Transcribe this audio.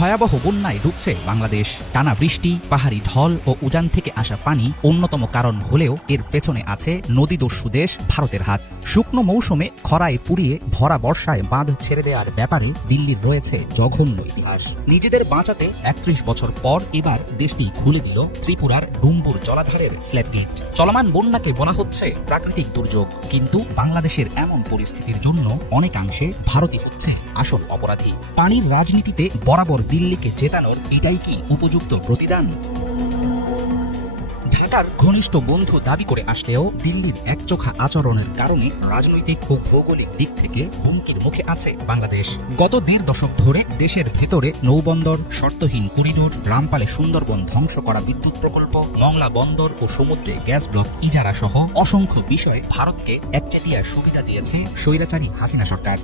ভয়াবহ বন্যায় ডুবছে বাংলাদেশ। টানা বৃষ্টি, পাহাড়ি ঢল ও উজান থেকে আসা পানি অন্যতম কারণ হলেও এর পেছনে আছে নদীদস্যু দেশ ভারতের হাত। শুকনো মৌসুমে খরায় পুড়িয়ে ভরা বর্ষায় বাঁধ ছেড়ে দেওয়ার ব্যাপারে দিল্লির রয়েছে জঘন্য ইতিহাস। নিজেদের বাঁচাতে ৩১ বছর পর এবার দেশটি খুলে দিল ত্রিপুরার ডুম্বুর জলাধারের স্ল্যাব গেট। চলমান বন্যাকে বলা হচ্ছে প্রাকৃতিক দুর্যোগ, কিন্তু বাংলাদেশের এমন পরিস্থিতির জন্য অনেকাংশে ভারতই হচ্ছে আসল অপরাধী। পানির রাজনীতিতে বরাবর দিল্লিকে জেতানোর এটাই কি উপযুক্ত প্রতিদান? ঢাকার ঘনিষ্ঠ বন্ধু দাবি করে আসলেও দিল্লির একচোখা আচরণের কারণে রাজনৈতিক ও ভৌগোলিক দিক থেকে হুমকির মুখে আছে বাংলাদেশ। গত ১.৫ দশক ধরে দেশের ভেতরে নৌবন্দর, শর্তহীন করিডোর, রামপালে সুন্দরবন ধ্বংস করা বিদ্যুৎ প্রকল্প, মংলা বন্দর ও সমুদ্রে গ্যাস ব্লক ইজারা সহ অসংখ্য বিষয়ে ভারতকে একচেটিয়া সুবিধা দিয়েছে স্বৈরাচারী হাসিনা সরকার।